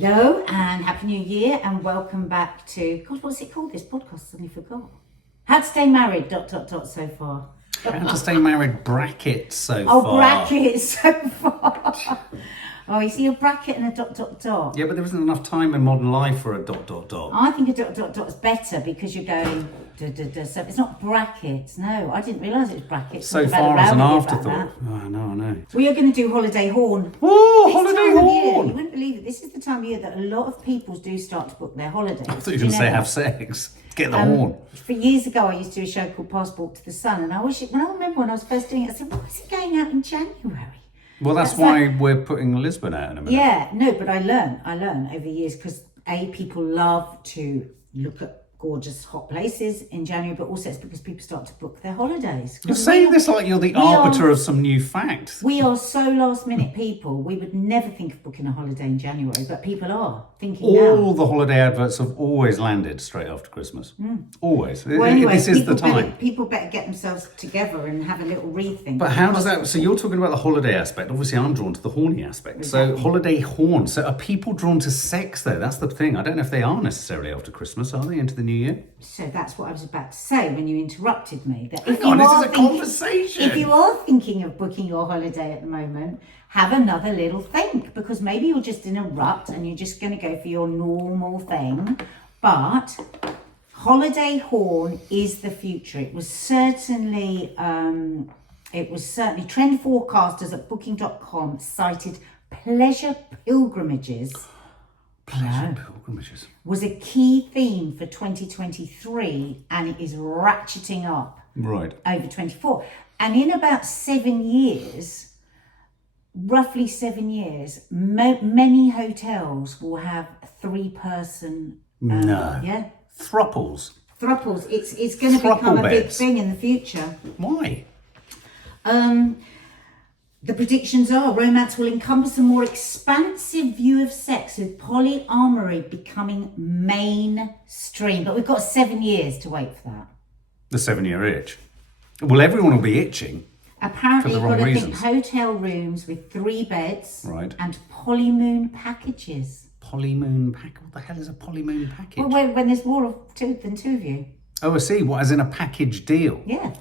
Hello and Happy New Year and welcome back to, God, what's it called? This podcast, I suddenly forgot. How to Stay Married, ... so far. How to Stay Married brackets so Oh, far. brackets so far. Oh, you see a bracket and a ... Yeah, but there isn't enough time in modern life for a ... I think a ... is better because you're going ... So it's not brackets. No, I didn't realise it was brackets. So far as an afterthought. Oh, I know. We are going to do holiday horn. Oh, This holiday time of year, horn! you wouldn't believe it. This is the time of year that a lot of people do start to book their holidays. I thought you were going to say have sex. Get the horn. For years ago, I used to do a show called Passport to the Sun, and I remember when I was first doing it, I said, "Why is it going out in January?" Well, that's why we're putting Lisbon out in a minute. Yeah, no, but I learn over the years because people love to look at gorgeous hot places in January, but also it's because people start to book their holidays. You're saying this like you're the arbiter of some new fact. We are so last minute people. We would never think of booking a holiday in January, but people are thinking now. All the holiday adverts have always landed straight after Christmas. Always. Well, anyway, this is the time. People better get themselves together and have a little rethink. But how does that... So you're talking about the holiday aspect. Obviously, I'm drawn to the horny aspect. Exactly. So holiday horn. So are people drawn to sex, though? That's the thing. I don't know if they are necessarily after Christmas. Are they into the new year? So that's what I was about to say when you interrupted me. That Hang on, this is a conversation. If you are thinking of booking your holiday at the moment, have another little think, because maybe you're just in a rut and you're just going to go for your normal thing. But holiday horn is the future. It was certainly trend forecasters at booking.com cited pleasure pilgrimages. Pilgrimages Was a key theme for 2023, and it is ratcheting up over 24. And in about 7 years, roughly 7 years, many hotels will have 3-person. Thruples. It's going to become a big thing in the future. Why? The predictions are romance will encompass a more expansive view of sex, with polyamory becoming mainstream. But we've got 7 years to wait for that. The 7-year itch. Well, everyone will be itching. Apparently, for the you've got wrong to reasons. think hotel rooms with 3 beds and polymoon packages. Polymoon package? What the hell is a polymoon package? Well, when there's more than two of you. Oh, I see. What, as in a package deal? Yeah.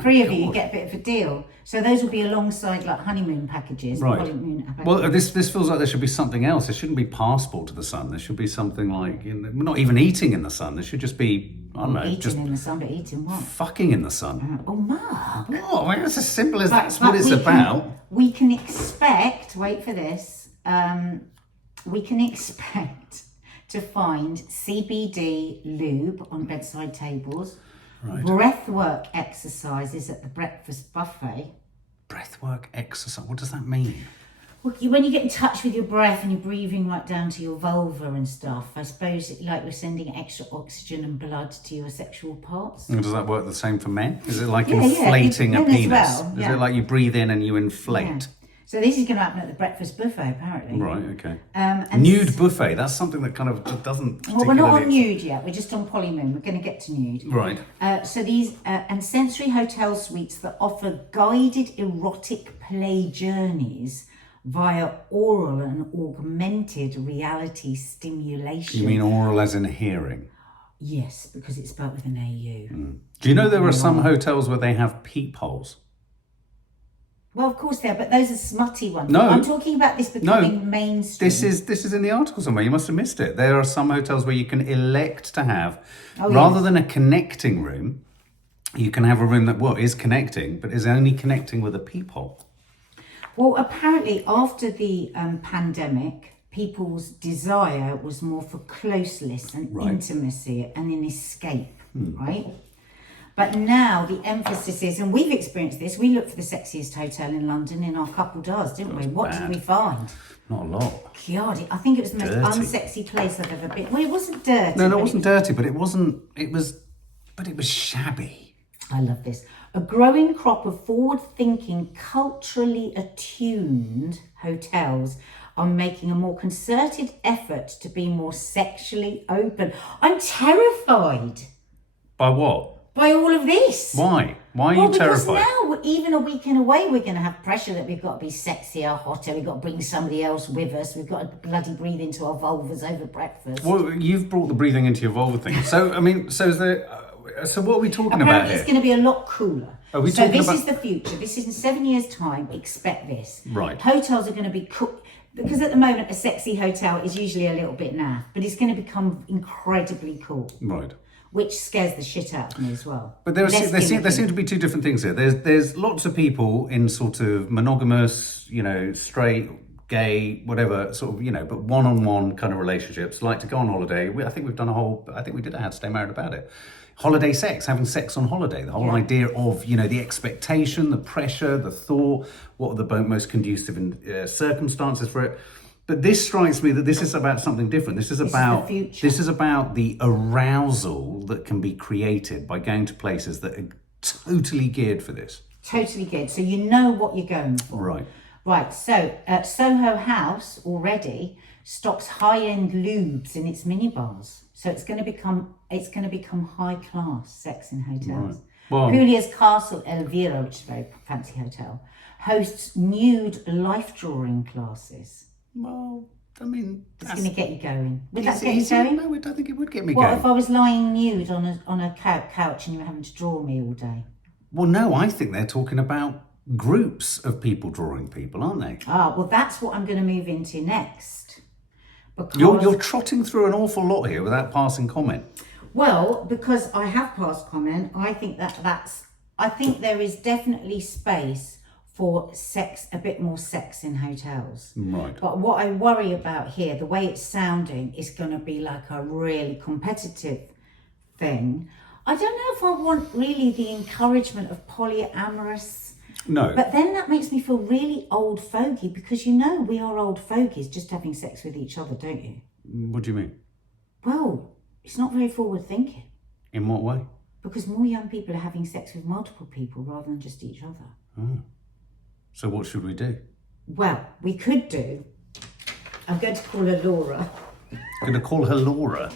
3 of you get a bit of a deal. So those will be alongside like honeymoon packages. Right. Polymoon packages. Well, this feels like there should be something else. There shouldn't be passport to the sun. There should be something like, not even eating in the sun. There should just be, I don't know. Eating in the sun, but eating what? Fucking in the sun. Oh, Mark. What? Well, it's as simple as that's what it's about. We can expect, wait for this, we can expect to find CBD lube on bedside tables. Right. Breathwork exercises at the breakfast buffet. Breathwork exercise. What does that mean? Well, when you get in touch with your breath and you're breathing right down to your vulva and stuff, I suppose like we're sending extra oxygen and blood to your sexual parts. And does that work the same for men? Is it like inflating a penis? Is it like you breathe in and you inflate? Yeah. So this is going to happen at the breakfast buffet, apparently. Right, okay. And nude buffet, that's something that kind of doesn't Well, we're not on nude yet. We're just on polymoon. We're going to get to nude. Right. So these and sensory hotel suites that offer guided erotic play journeys via oral and augmented reality stimulation. You mean oral as in hearing? Yes, because it's spelled with an AU. Do you know there are some hotels where they have peepholes? Well, of course they are, but those are smutty ones. No. I'm talking about this becoming mainstream. This is in the article somewhere. You must have missed it. There are some hotels where you can elect to have, rather than a connecting room, you can have a room that, is connecting, but is only connecting with a peephole. Well, apparently after the pandemic, people's desire was more for closeness and intimacy and an escape, right? But now the emphasis is, and we've experienced this, we looked for the sexiest hotel in London in our couple does, didn't we? What did we find? Not a lot. God, I think it was the most unsexy place I've ever been. Well, it wasn't dirty. No, it wasn't dirty, but it was shabby. I love this. A growing crop of forward-thinking, culturally attuned hotels are making a more concerted effort to be more sexually open. I'm terrified. By what? by all of this. Why? Why are you terrified? Because now, even a weekend away, we're going to have pressure that we've got to be sexier, hotter, we've got to bring somebody else with us, we've got to bloody breathe into our vulvas over breakfast. Well, you've brought the breathing into your vulva thing. So, I mean, so what are we talking about here? It's going to be a lot cooler. Are we so talking this about... is the future. This is in 7 years' time. Expect this. Right. Hotels are going to be cool. Because at the moment, a sexy hotel is usually a little bit naff, but it's going to become incredibly cool. Right. Which scares the shit out of me as well. But there seem to be two different things here. There's lots of people in sort of monogamous, straight, gay, whatever, sort of, but one-on-one kind of relationships, like to go on holiday. I think we did a How to Stay Married about it. Holiday sex, having sex on holiday. The whole idea of, the expectation, the pressure, the thought, what are the most conducive circumstances for it. But this strikes me that this is about something different. This is about the arousal that can be created by going to places that are totally geared for this. Totally geared. So you know what you're going for. Right. Right. So Soho House already stocks high-end lubes in its minibars. So it's going to become high class sex in hotels. Right. Well, Puglia's Castle Elvira, which is a very fancy hotel, hosts nude life drawing classes. Well, I mean, it's going to get you going. Would that get you going? No, I don't think it would get me going. What if I was lying nude on a couch and you were having to draw me all day? Well, no, I think they're talking about groups of people drawing people, aren't they? Ah, well, that's what I'm going to move into next. Because you're trotting through an awful lot here without passing comment. Well, because I have passed comment, I think I think there is definitely space for sex, a bit more sex in hotels. Right. But what I worry about here, the way it's sounding, is going to be like a really competitive thing. I don't know if I want really the encouragement of polyamorous. No. But then that makes me feel really old fogey, because we are old fogies just having sex with each other, don't you? What do you mean? Well, it's not very forward thinking. In what way? Because more young people are having sex with multiple people rather than just each other. Oh. So what should we do? Well, we could do... I'm going to call her Laura. Going to call her Laura?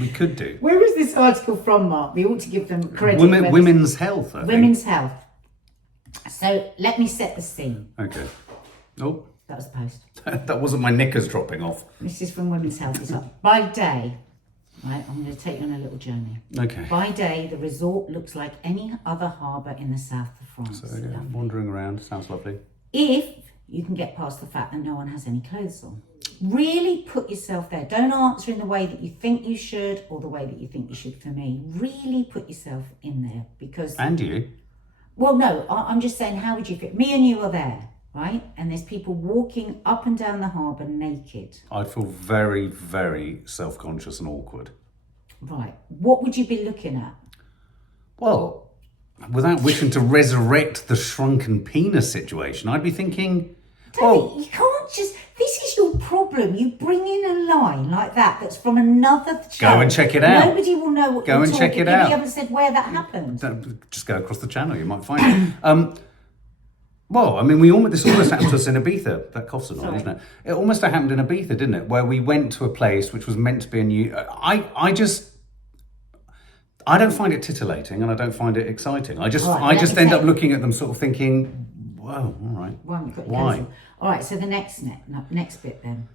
We could do. Where is this article from, Mark? We ought to give them credit. Women's Health, I think. Women's Health. So let me set the scene. Okay. Oh. That was the post. That wasn't my knickers dropping off. This is from Women's Health. It's like, by day, right, I'm going to take you on a little journey. Okay. By day, the resort looks like any other harbour in the south of France. So, yeah, wandering around, sounds lovely. If you can get past the fact that no one has any clothes on. Really put yourself there. Don't answer in the way that you think you should or the way that you think you should for me. Really put yourself in there, because... And you? Well, no, I'm just saying, how would you feel? Me and you are there, right? And there's people walking up and down the harbour naked. I'd feel very, very self-conscious and awkward. Right. What would you be looking at? Well, without wishing to resurrect the shrunken penis situation, I'd be thinking... You can't just... This is your problem. You bring in a line like that's from another show. Go and check it out. Nobody will know what you're talking. Go and check it out. You haven't said where that happened. Just go across the channel, you might find it. Well, I mean, this almost happened to us in Ibiza. That cough's annoying, isn't it? It almost happened in Ibiza, didn't it? Where we went to a place which was meant to be a new... I don't find it titillating and I don't find it exciting. I just end up looking at them sort of thinking, whoa, all right. Why? All right, so the next bit then.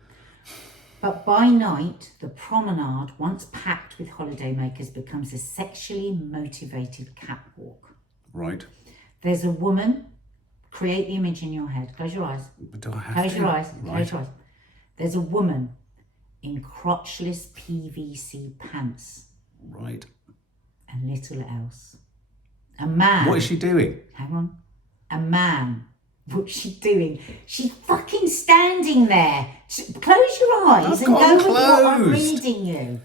But by night, the promenade, once packed with holidaymakers, becomes a sexually motivated catwalk. Right. There's a woman. Create the image in your head. Close your eyes. But do I have Close to? your eyes. Right. Close your eyes. There's a woman in crotchless PVC pants. Right. And little else. A man. What is she doing? Hang on. A man. What's she doing? She's fucking standing there. Close your eyes and go with what I'm reading you.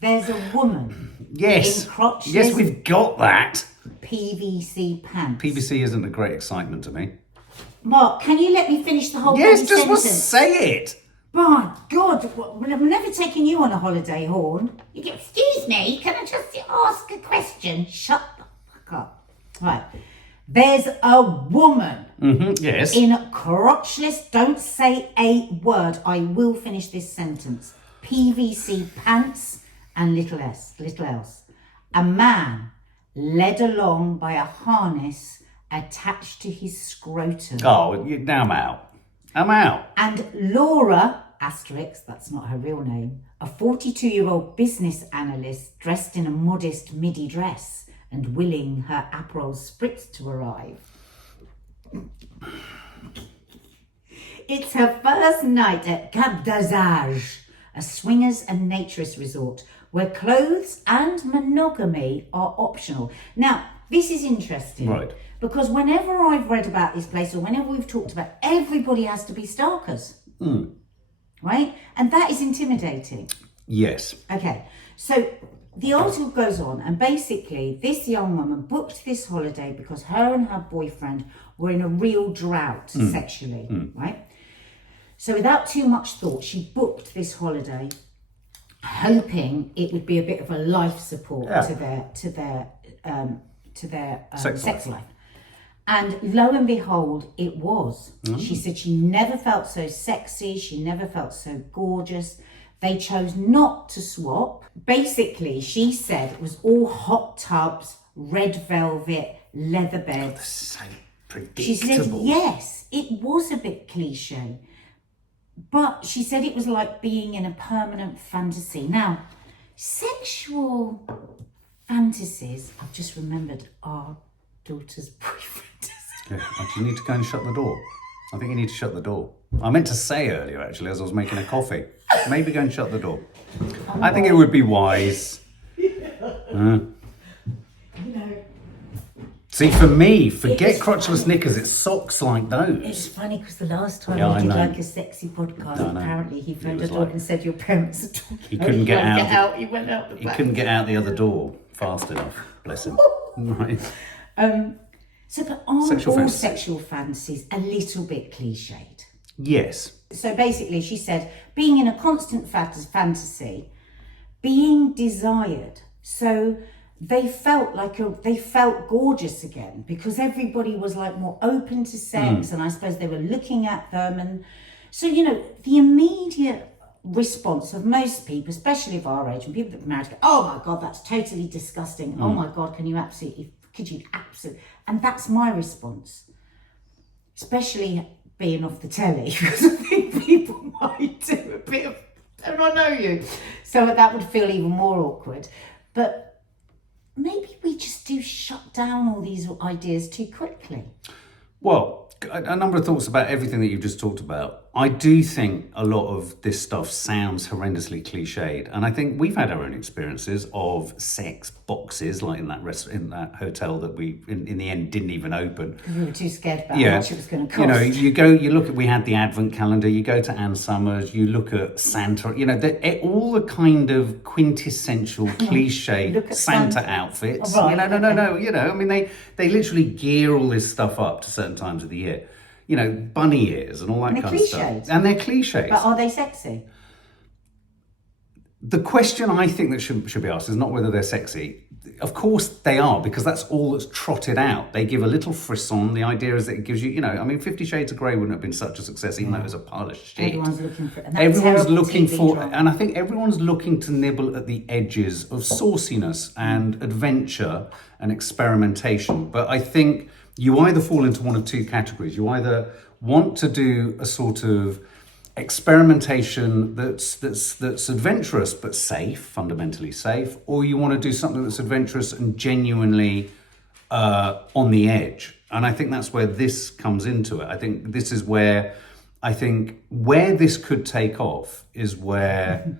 There's a woman. Yes. In crotchless. Yes, we've got that. PVC pants. PVC isn't a great excitement to me. Mark, can you let me finish the whole Yes, sentence? just say it. My God, I'm never taking you on a holiday, Horn. Excuse me, can I just ask a question? Shut the fuck up. Right. There's a woman yes. in crotchless, don't say a word, I will finish this sentence, PVC pants and little else. A man led along by a harness attached to his scrotum. Oh, now I'm out. I'm out. And Laura, asterisk, that's not her real name, a 42-year-old business analyst dressed in a modest midi dress and willing her Aperol Spritz to arrive. It's her first night at Cap d'Azage, a swingers and naturist resort where clothes and monogamy are optional. Now, this is interesting. Right. Because whenever I've read about this place or whenever we've talked about, everybody has to be stalkers. Right? And that is intimidating. Yes. Okay. So the article goes on, and basically this young woman booked this holiday because her and her boyfriend were in a real drought sexually, right? So without too much thought, she booked this holiday hoping it would be a bit of a life support to their sex life. And lo and behold, it was. She said she never felt so sexy. She never felt so gorgeous. They chose not to swap. Basically, she said it was all hot tubs, red velvet, leather beds. So predictable. She said, yes, it was a bit cliche. But she said it was like being in a permanent fantasy. Now, sexual fantasies, I've just remembered our daughter's boyfriend. Yeah, actually, you need to go and shut the door. I think you need to shut the door. I meant to say earlier, actually, as I was making a coffee, maybe go and shut the door. I think it would be wise. See, for me, forget crotchless knickers, it's socks like those. It's funny because the last time Yeah, we I did know. like a sexy podcast, apparently he phoned us up and said your parents are talking. He couldn't get out. He went out the He back. couldn't get out the other door fast enough, bless him. Right. So, but aren't Sexual all fantasies. sexual fantasies a little bit cliched? Yes. So basically, she said, being in a constant fantasy, being desired. So they felt they felt gorgeous again because everybody was like more open to sex, and I suppose they were looking at them, and so the immediate response of most people, especially of our age, and people that are married, go, "Oh my God, that's totally disgusting. Oh my God, could you absolutely?" And that's my response, especially being off the telly, because I think people might do a bit of, don't I know you? So that would feel even more awkward. But maybe we just do shut down all these ideas too quickly. Well, a number of thoughts about everything that you've just talked about. I do think a lot of this stuff sounds horrendously cliched, and I think we've had our own experiences of sex boxes, like in that hotel that we in the end didn't even open. We were too scared about how much it was going to cost. You look at, we had the advent calendar, you go to Ann Summers, you look at Santa, all the kind of quintessential cliche Santa outfits. Oh, right, no. I mean, they literally gear all this stuff up to certain times of the year. Bunny ears and all that kind of stuff. And they're cliches. But are they sexy? The question I think that should be asked is not whether they're sexy. Of course they are, because that's all that's trotted out. They give a little frisson. The idea is that it gives you, 50 Shades of Grey wouldn't have been such a success, even though it was a pile of shit. Everyone's looking for it. And I think everyone's looking to nibble at the edges of sauciness and adventure and experimentation. But I think you either fall into one of two categories. You either want to do a sort of experimentation that's adventurous but safe, fundamentally safe, or you want to do something that's adventurous and genuinely on the edge. And I think that's where this comes into it. I think this is where this could take off is where,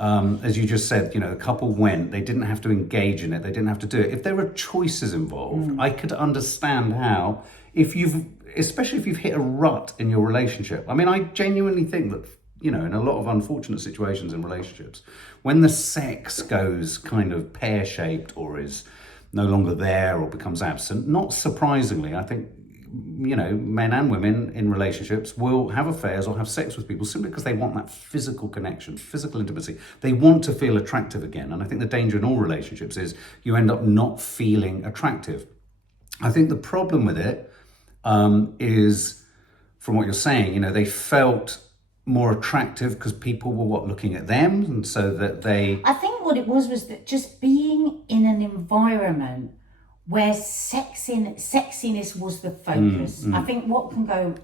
as you just said, the couple went, they didn't have to engage in it, they didn't have to do it. If there are choices involved, I could understand how, especially if you've hit a rut in your relationship. I mean, I genuinely think that, in a lot of unfortunate situations in relationships, when the sex goes kind of pear-shaped or is no longer there or becomes absent, not surprisingly, I think, men and women in relationships will have affairs or have sex with people simply because they want that physical connection, physical intimacy. They want to feel attractive again. And I think the danger in all relationships is you end up not feeling attractive. I think the problem with it is, from what you're saying, they felt more attractive because people were looking at them, and so that they... I think what it was that just being in an environment where sexiness was the focus. I think what can go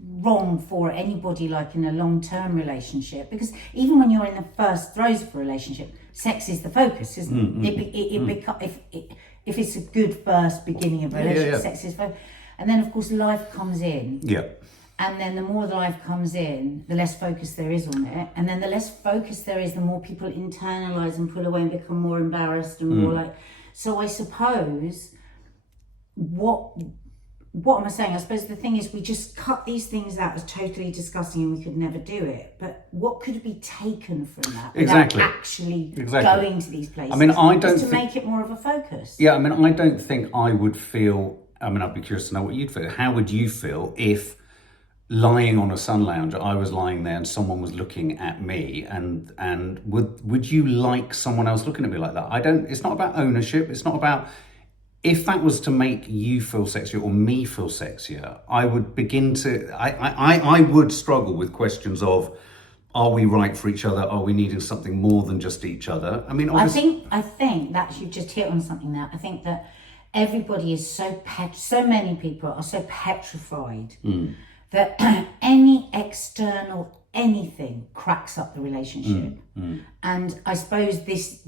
wrong for anybody like in a long-term relationship, because even when you're in the first throes of a relationship, sex is the focus, isn't it? If it's a good first beginning of a relationship, sex is focus. And then of course life comes in. Yeah. And then the more the life comes in, the less focus there is on it. And then the less focus there is, the more people internalize and pull away and become more embarrassed and more like. So I suppose what am I saying? I suppose the thing is we just cut these things out as totally disgusting and we could never do it. But what could be taken from that without actually going to these places? I mean, I don't just to make it more of a focus. Yeah, I mean, I don't think I would feel. I mean, I'd be curious to know what you'd feel. How would you feel if, lying on a sun lounger, I was lying there and someone was looking at me, and would you like someone else looking at me like that? It's not about ownership. It's not about. If that was to make you feel sexier or me feel sexier, I would begin to. I would struggle with questions of, are we right for each other? Are we needing something more than just each other? I mean, obviously, I think that you've just hit on something there. I think that everybody is so many people are so petrified that any external anything cracks up the relationship. And I suppose this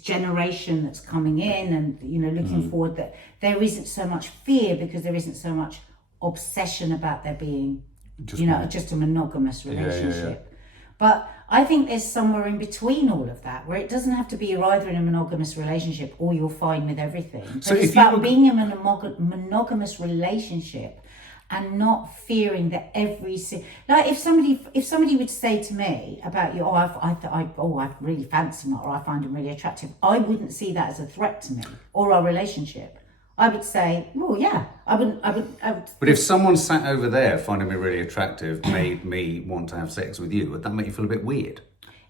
generation that's coming in and, you know, looking forward, that there isn't so much fear because there isn't so much obsession about there being, just a monogamous relationship. But I think there's somewhere in between all of that where it doesn't have to be you're either in a monogamous relationship or you're fine with everything. So it's about being in a monogamous relationship and not fearing that like if somebody would say to me about you, I really fancy him or I find him really attractive, I wouldn't see that as a threat to me or our relationship. I would say, well, yeah, I would. But if someone sat over there finding me really attractive made me want to have sex with you, would that make you feel a bit weird?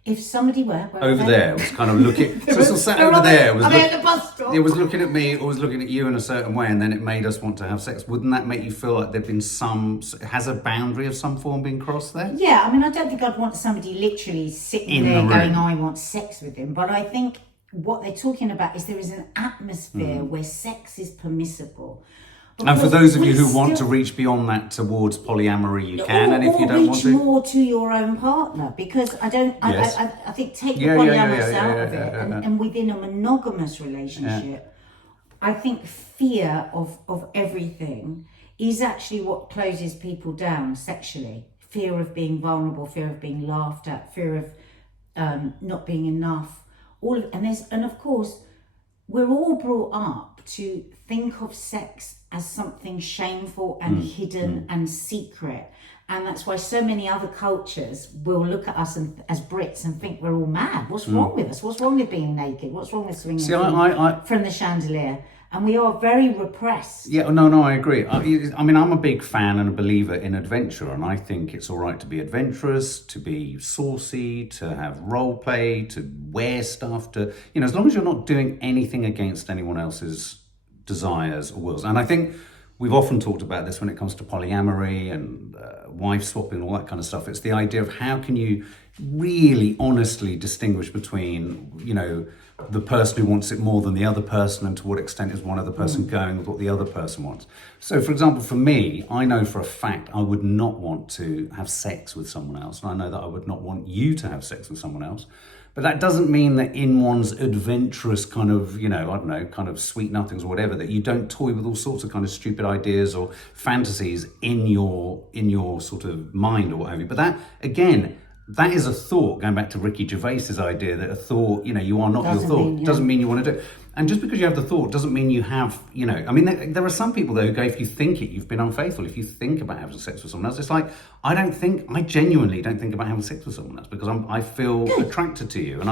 If somebody were over there was kind of looking, so sat over there was at the bus stop. It was looking at me or was looking at you in a certain way, and then it made us want to have sex. Wouldn't that make you feel like there'd been has a boundary of some form been crossed there? Yeah, I mean, I don't think I'd want somebody literally sitting there going, I want sex with him. But I think what they're talking about is there is an atmosphere where sex is permissible. And for those of you who want to reach beyond that towards polyamory, you can. And if you don't want to, reach more to your own partner, because I think take the polyamorous out of it, and within a monogamous relationship, I think fear of everything is actually what closes people down sexually. Fear of being vulnerable, fear of being laughed at, fear of not being enough. And of course, we're all brought up to think of sex as something shameful and hidden and secret. And that's why so many other cultures will look at us as Brits and think we're all mad. What's wrong with us? What's wrong with being naked? What's wrong with swinging from the chandelier? And we are very repressed. Yeah, no, I agree. I mean, I'm a big fan and a believer in adventure, and I think it's all right to be adventurous, to be saucy, to have role play, to wear stuff, as long as you're not doing anything against anyone else's desires or wills. And I think we've often talked about this when it comes to polyamory and wife swapping and all that kind of stuff. It's the idea of how can you really honestly distinguish between, the person who wants it more than the other person, and to what extent is one other person going with what the other person wants. So, for example, for me, I know for a fact I would not want to have sex with someone else, and I know that I would not want you to have sex with someone else. But that doesn't mean that in one's adventurous kind of, kind of sweet nothings or whatever, that you don't toy with all sorts of kind of stupid ideas or fantasies in your sort of mind or what have you. But that, again, that is a thought, going back to Ricky Gervais's idea that a thought, you are not your thought, doesn't mean you want to do it. And just because you have the thought doesn't mean you have, there are some people though who go, if you think it, you've been unfaithful. If you think about having sex with someone else, it's like, I genuinely don't think about having sex with someone else because I feel attracted to you.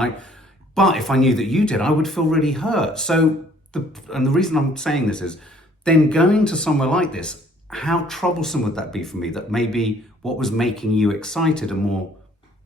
But if I knew that you did, I would feel really hurt. So, the reason I'm saying this is, then going to somewhere like this, how troublesome would that be for me? That maybe what was making you excited and more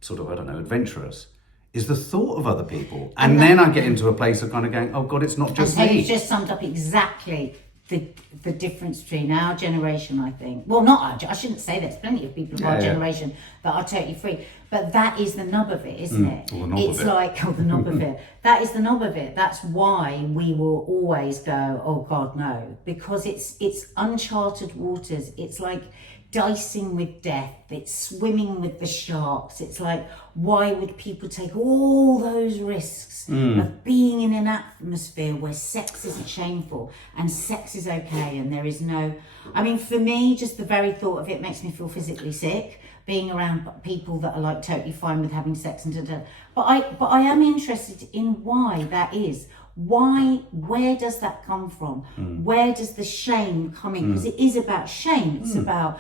sort of, adventurous, is the thought of other people. And then I get into a place of kind of going, oh God, it's not just me. You've just summed up exactly the difference between our generation, I think. Well, not I shouldn't say there's plenty of people of our generation that are totally free, but that is the nub of it, isn't it? Or the knob It's of it. like, the knob of it. That is the knob of it. That's why we will always go, oh God, no, because it's uncharted waters. It's like dicing with death. It's swimming with the sharks. It's like, why would people take all those risks of being in an atmosphere where sex isn't shameful and sex is okay and there is no... I mean, for me, just the very thought of it makes me feel physically sick, being around people that are like totally fine with having sex and da-da. But I am interested in why that is. Where does that come from? Where does the shame come in? Because it is about shame. It's about,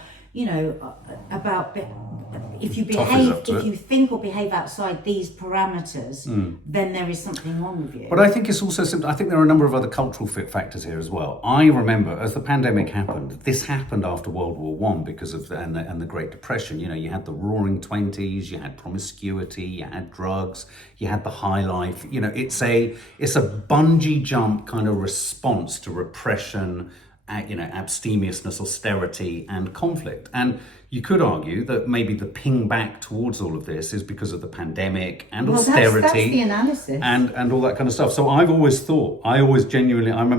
about if you think or behave outside these parameters, then there is something wrong with you. But I think it's also simple. I think there are a number of other cultural fit factors here as well. I remember as the pandemic happened, this happened after World War I because of and the Great Depression. You had the Roaring Twenties, you had promiscuity, you had drugs, you had the high life. It's a bungee jump kind of response to repression, abstemiousness, austerity, and conflict. And you could argue that maybe the ping back towards all of this is because of the pandemic and austerity. That's the analysis. And all that kind of stuff. So I remember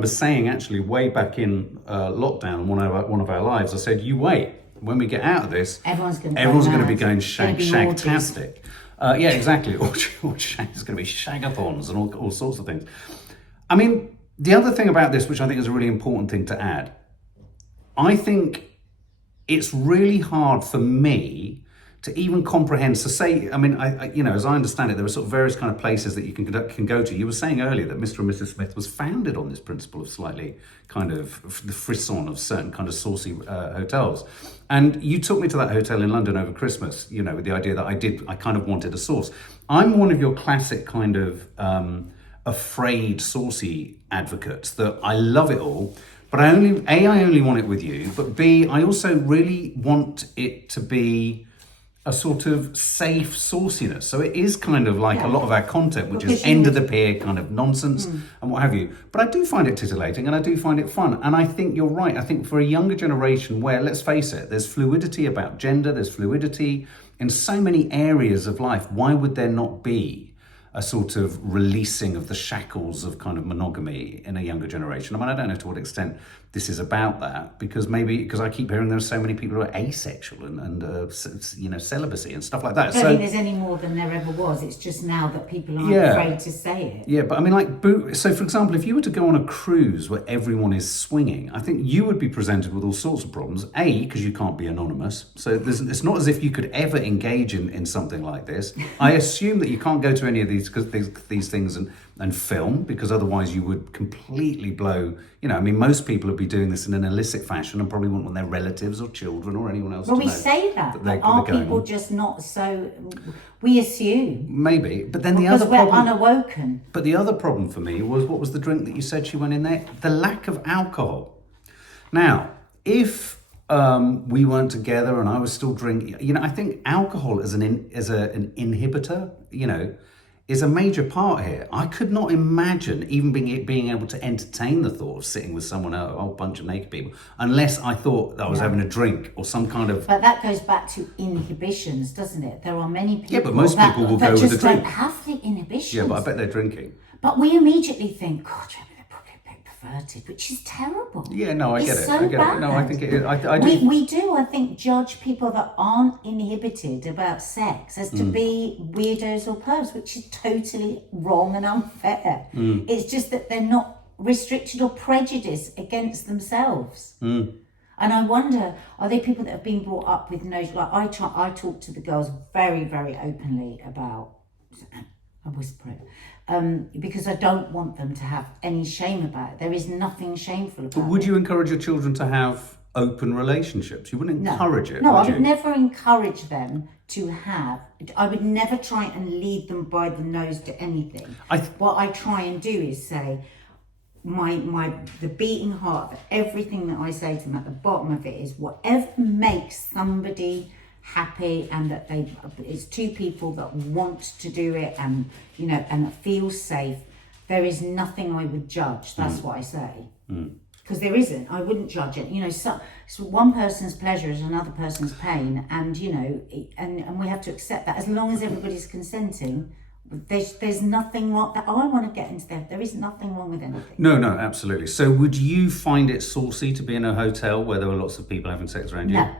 saying actually way back in lockdown, one of our lives, I said, you wait, when we get out of this, everyone's going to be going shagtastic. Yeah, exactly. It's going to be shagathons and all sorts of things. I mean, the other thing about this, which I think is a really important thing to add, I think it's really hard for me to even comprehend. So say, I mean, as I understand it, there are sort of various kind of places that you can go to. You were saying earlier that Mr. and Mrs. Smith was founded on this principle of slightly kind of the frisson of certain kind of saucy hotels. And you took me to that hotel in London over Christmas, with the idea that I kind of wanted a sauce. I'm one of your classic kind of afraid saucy advocates that I love it all, but I only want it with you, but B, I also really want it to be a sort of safe sauciness. So it is kind of like a lot of our content, which is end of the pier kind of nonsense and what have you. But I do find it titillating and I do find it fun. And I think you're right. I think for a younger generation where, let's face it, there's fluidity about gender, there's fluidity in so many areas of life. Why would there not be a sort of releasing of the shackles of kind of monogamy in a younger generation? I mean, I don't know to what extent this is about that, because I keep hearing there are so many people who are asexual and celibacy and stuff like that. I don't think there's any more than there ever was. It's just now that people aren't afraid to say it. Yeah, but I mean, so for example, if you were to go on a cruise where everyone is swinging, I think you would be presented with all sorts of problems. A, because you can't be anonymous. So it's not as if you could ever engage in something like this. I assume that you can't go to any of these things and film, because otherwise you would completely blow. Most people would be doing this in an illicit fashion and probably wouldn't want their relatives or children or anyone else to know. Well, we say that but are people just not so... We assume. Maybe, but then the other problem... Because we're unawoken. But the other problem for me was, what was the drink that you said she went in there? The lack of alcohol. Now, if we weren't together and I was still drinking, I think alcohol as an inhibitor, is a major part here. I could not imagine even being able to entertain the thought of sitting with someone, a whole bunch of naked people, unless I thought that I was having a drink or some kind of... But that goes back to inhibitions, doesn't it? There are many people... Yeah, but most people will go with the drink. Don't have the inhibitions. Yeah, but I bet they're drinking. But we immediately think, God, they're probably a bit perverted, which is terrible. Yeah, no, I get it. So I get bad. it. No, I think it is. I do. We do, I think, judge people that aren't inhibited about sex as to be weirdos or pervs, which is totally wrong and unfair. It's just that they're not restricted or prejudiced against themselves. And I wonder, are they people that have been brought up with no... Like, I talk to the girls very, very openly about... I whisper it. Because I don't want them to have any shame about it. There is nothing shameful about it. But would you encourage your children to have open relationships? You wouldn't encourage it, No, would I would never encourage them to have... I would never try and lead them by the nose to anything. What I try and do is say, the beating heart of everything that I say to them at the bottom of it is whatever makes somebody happy, and that it's two people that want to do it and and that feel safe. There is nothing I would judge. That's what I say. because there isn't. I wouldn't judge it. You know, so one person's pleasure is another person's pain, and you know, and we have to accept that as long as everybody's consenting. There's nothing wrong. That I want to get into there. There is nothing wrong with anything. No, absolutely. So would you find it saucy to be in a hotel where there were lots of people having sex around you? No.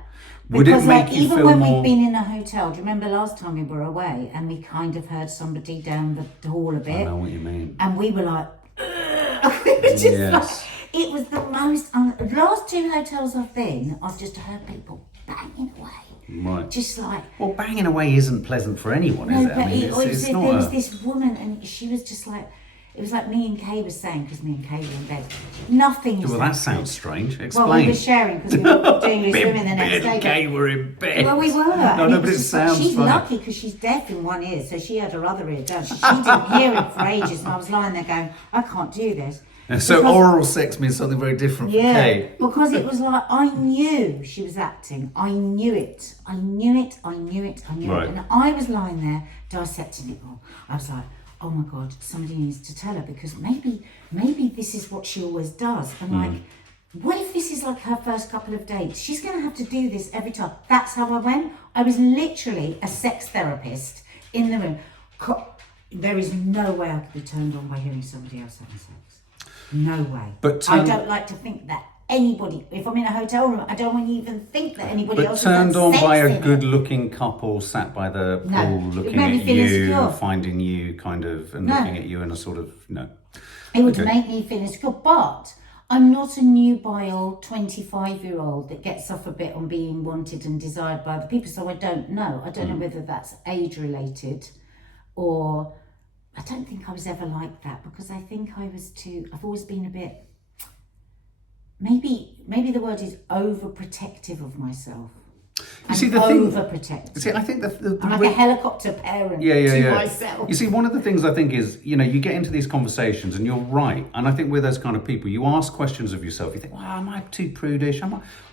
Would Because it make you even feel when more... we've been in a hotel, do you remember last time we were away and we kind of heard somebody down the hall a bit? I know what you mean. And we were like, we were just like, it was the most, the last 2 hotels I've been, I've just heard people banging away. Right. Just like... Well, banging away isn't pleasant for anyone, is it? But I mean, it's not there was this woman and she was just like, it was like me and Kay was saying, because me and Kay were in bed, nothing is... Well, that sounds strange. Explain. Well, we were sharing because we were doing loose women the next Me day. and Kay were in bed. Well, we were. No, but it sounds She's funny. lucky because she's deaf in one ear, so she had her other ear down. She didn't hear it for ages, and I was lying there going, I can't do this. So oral sex means something very different for Kay. Because it was like, I knew she was acting. I knew it. I knew it. Right. And I was lying there dissecting it all. I was like, oh my God, somebody needs to tell her because maybe this is what she always does. And like, what if this is like her first couple of dates? She's going to have to do this every time. That's how I went. I was literally a sex therapist in the room. There is no way I could be turned on by hearing somebody else having sex. No way. But I don't like to think that anybody, if I'm in a hotel room, I don't want to even think that anybody else is turned on by a it. good-looking couple sat by the pool, looking made me at feel you, insecure. finding you, kind of, and looking at you in a sort of It would make me feel insecure, but I'm not a nubile 25-year-old that gets off a bit on being wanted and desired by other people, so I don't know. I don't know whether that's age-related or... I don't think I was ever like that because I think I've always been a bit, maybe the word is overprotective of myself. You see, the thing... Overprotective. See, I think I'm like a helicopter parent to myself. You see, one of the things I think is, you know, you get into these conversations and you're right. And I think we're those kind of people. You ask questions of yourself. You think, well, am I too prudish?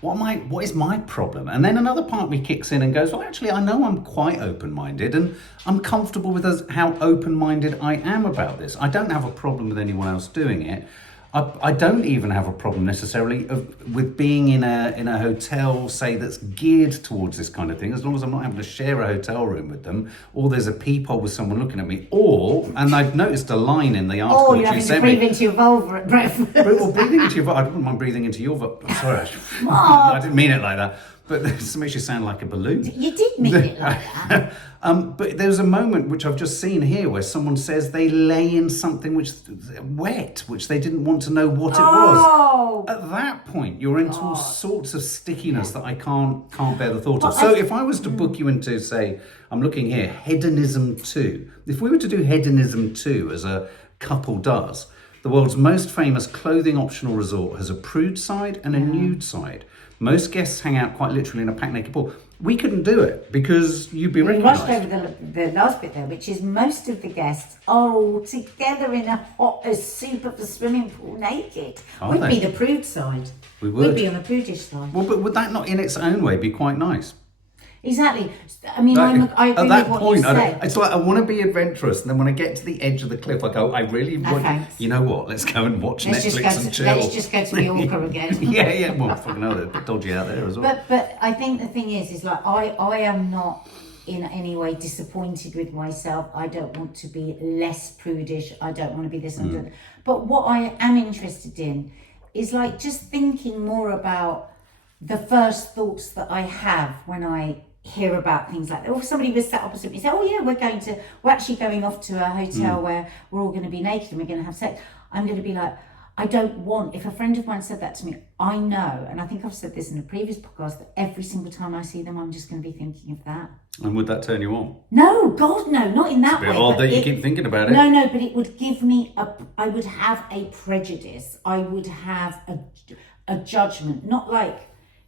What is my problem? And then another part of me kicks in and goes, well, actually, I know I'm quite open-minded and I'm comfortable with how open-minded I am about this. I don't have a problem with anyone else doing it. I don't even have a problem necessarily with being in a hotel, say, that's geared towards this kind of thing, as long as I'm not having to share a hotel room with them, or there's a peephole with someone looking at me, and I've noticed a line in the article you're having to breathe into your vulva at breakfast. Well, breathing into your vulva, I wouldn't mind breathing into your vulva. Sorry, I didn't mean it like that. But this makes you sound like a balloon. You did mean it like that. But there's a moment which I've just seen here where someone says they lay in something which wet, which they didn't want to know what it was. At that point, you're into all sorts of stickiness that I can't bear the thought of. So if I was to book you into, say, I'm looking here, Hedonism 2. If we were to do Hedonism 2 as a couple does, the world's most famous clothing optional resort has a prude side and a nude side. Most guests hang out quite literally in a packed naked pool. We couldn't do it because you'd be recognised. We rushed over the last bit there, which is most of the guests are all together in a hot as soup of a swimming pool naked. We'd be the prude side. We would. We'd be on the prudish side. Well, but would that not in its own way be quite nice? Exactly. I mean, I agree at that with what point, you say. It's like I want to be adventurous, and then when I get to the edge of the cliff, I go, I really want. Thanks. You know what? Let's go and watch Netflix and chill. Let's just go to Mallorca again. yeah. Well, fucking hell, they're a bit dodgy out there as well. But I think the thing is like I am not in any way disappointed with myself. I don't want to be less prudish. I don't want to be this. But what I am interested in is like just thinking more about the first thoughts that I have when I hear about things like that. Or if somebody was sat opposite me and say, oh yeah, we're actually going off to a hotel where we're all going to be naked and we're going to have sex. I'm going to be like, I don't want, if a friend of mine said that to me, I know, and I think I've said this in a previous podcast, that every single time I see them, I'm just going to be thinking of that. And would that turn you on? No, God, no, not in that way. It's a bit odd that you keep thinking about it. No, but it would give me I would have a prejudice. I would have a judgment, not like,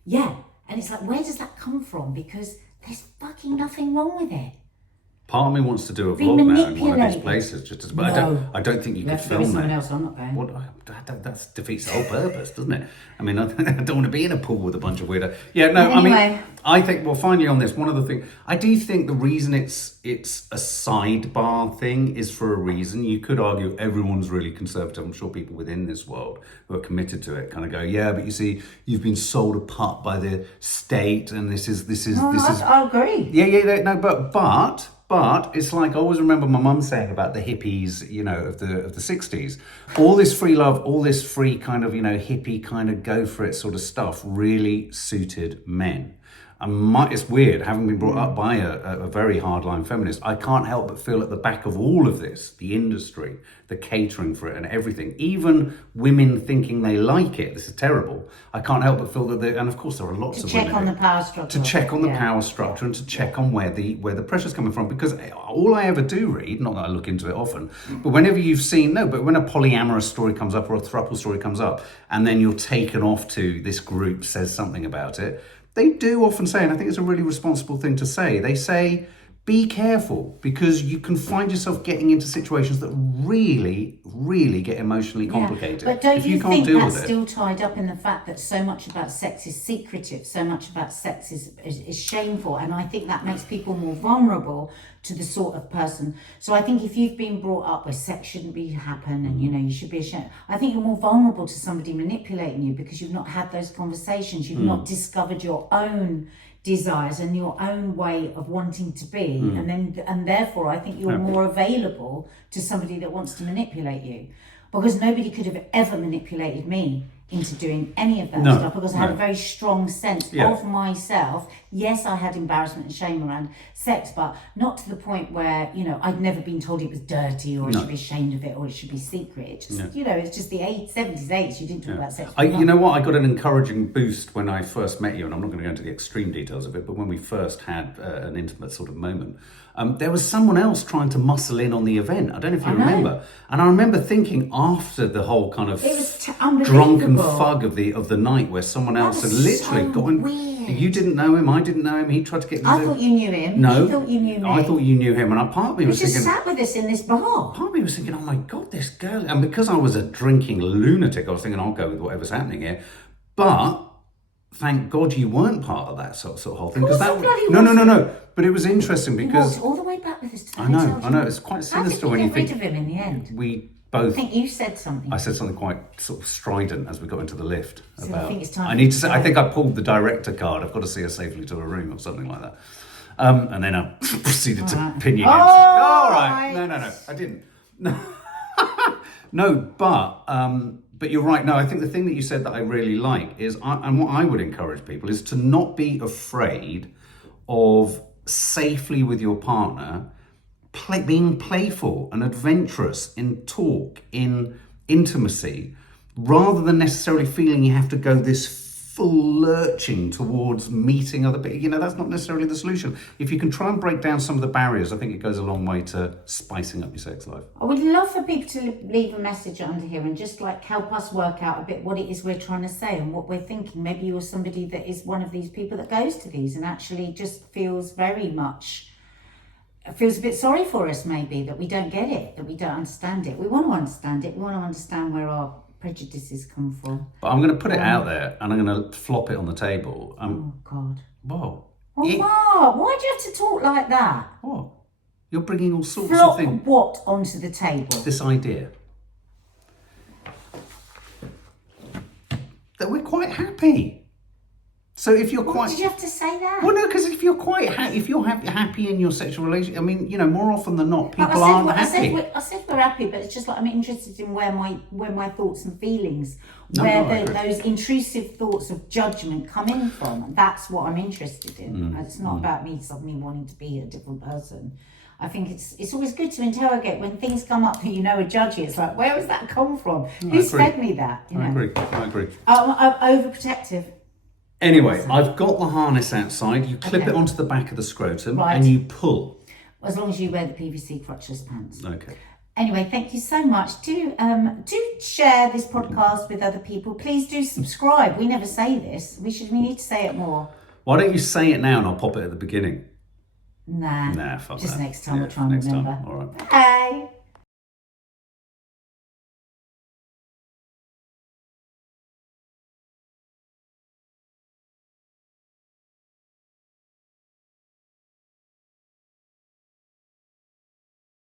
and it's like, where does that come from? Because there's fucking nothing wrong with it. Part of me wants to do a Being vlog now in one of these manipulated. places, just as, but No. I don't think you could There is film someone that. else, I'm not going. What, that defeats the whole purpose, doesn't it? I mean, I don't want to be in a pool with a bunch of weirdo. Yeah, no, I mean, Anyway. I think, well, finally on this, one of the things, I do think the reason it's a sidebar thing is for a reason. You could argue everyone's really conservative. I'm sure people within this world who are committed to it kind of go, yeah, but you see, you've been sold a pup by the state, and this is. I agree. Yeah, no, but it's like, I always remember my mum saying about the hippies, you know, of the 60s. All this free love, all this free kind of, you know, hippie kind of go for it sort of stuff really suited men. It's weird, having been brought up by a very hardline feminist, I can't help but feel at the back of all of this, the industry, the catering for it and everything, even women thinking they like it, this is terrible, I can't help but feel that and of course there are lots of women. To check on the power structure. To check on the power structure and to check on where the pressure's coming from. Because all I ever do read, not that I look into it often, but whenever you've seen, but when a polyamorous story comes up or a throuple story comes up, and then you're taken off to this group says something about it, they do often say, and I think it's a really responsible thing to say, they say, be careful, because you can find yourself getting into situations that really, really get emotionally complicated. But don't if you can't think deal that's with it. still tied up in the fact that so much about sex is secretive, so much about sex is shameful, and I think that makes people more vulnerable to the sort of person. So I think if you've been brought up where sex shouldn't be happen and you know you should be ashamed, I think you're more vulnerable to somebody manipulating you because you've not had those conversations, you've not discovered your own desires and your own way of wanting to be, and therefore I think you're more available to somebody that wants to manipulate you, because nobody could have ever manipulated me into doing any of that stuff, because I had a very strong sense of myself. Yes, I had embarrassment and shame around sex, but not to the point where, you know, I'd never been told it was dirty or I should be ashamed of it or it should be secret. It just, you know, it's just the 70s, 80s, you didn't talk about sex. You know what, I got an encouraging boost when I first met you, and I'm not going to go into the extreme details of it, but when we first had an intimate sort of moment, there was someone else trying to muscle in on the event. I don't know if you remember. And I remember thinking after the whole kind of drunken fug of the night, where someone else had literally gotten. Weird. You didn't know him, I didn't know him. He tried to get. I thought you knew him. No, I thought you knew me. I thought you knew him, and part of me was just thinking. Sat with us in this bar. Part of me was thinking, oh my god, this girl. And because I was a drinking lunatic, I was thinking, I'll go with whatever's happening here. But thank God you weren't part of that sort of whole thing. Because no. But it was interesting because he walked all the way back with us to the I know. It's quite sinister when you think. How did you get rid of him in the end? We both. I think you said something. I said something quite sort of strident as we got into the lift. So I think it's time. I need to say. I think I pulled the director card. I've got to see her safely to her room or something like that. And then I proceeded to pin you against. All right. No. I didn't. No, but you're right. No, I think the thing that you said that I really like is, and what I would encourage people is to not be afraid of safely with your partner, being playful and adventurous in talk, in intimacy, rather than necessarily feeling you have to go this full lurching towards meeting other people. You know, that's not necessarily the solution. If you can try and break down some of the barriers, I think it goes a long way to spicing up your sex life. I would love for people to leave a message under here and just like help us work out a bit what it is we're trying to say and what we're thinking. Maybe you're somebody that is one of these people that goes to these and actually just feels a bit sorry for us, maybe, that we don't get it, that we don't understand it. We want to understand it. We want to understand where our prejudices come from. But I'm going to put it out there and I'm going to flop it on the table. Oh, God. Whoa. Well, Mark, why do you have to talk like that? What? You're bringing all sorts Flop of things. what onto the table? This idea that we're quite happy. So if you're Why did you have to say that? Well, no, because if you're quite if you're happy in your sexual relationship, I mean, you know, more often than not, people aren't happy. I said we're happy, but it's just like I'm interested in where my thoughts and feelings, those intrusive thoughts of judgment come in from. That's what I'm interested in. It's not about me suddenly wanting to be a different person. I think it's always good to interrogate when things come up that you know are judgy. It's like, where has that come from? Who's fed me that? You know? I agree. I'm overprotective. Anyway, I've got the harness outside. You clip it onto the back of the scrotum and you pull. As long as you wear the PVC crotchless pants. Okay. Anyway, thank you so much. Do share this podcast with other people. Please do subscribe. We never say this. We need to say it more. Why don't you say it now and I'll pop it at the beginning? Nah. Nah, fuck Just that. next time Yeah, we'll try and next time. remember. All right. Bye.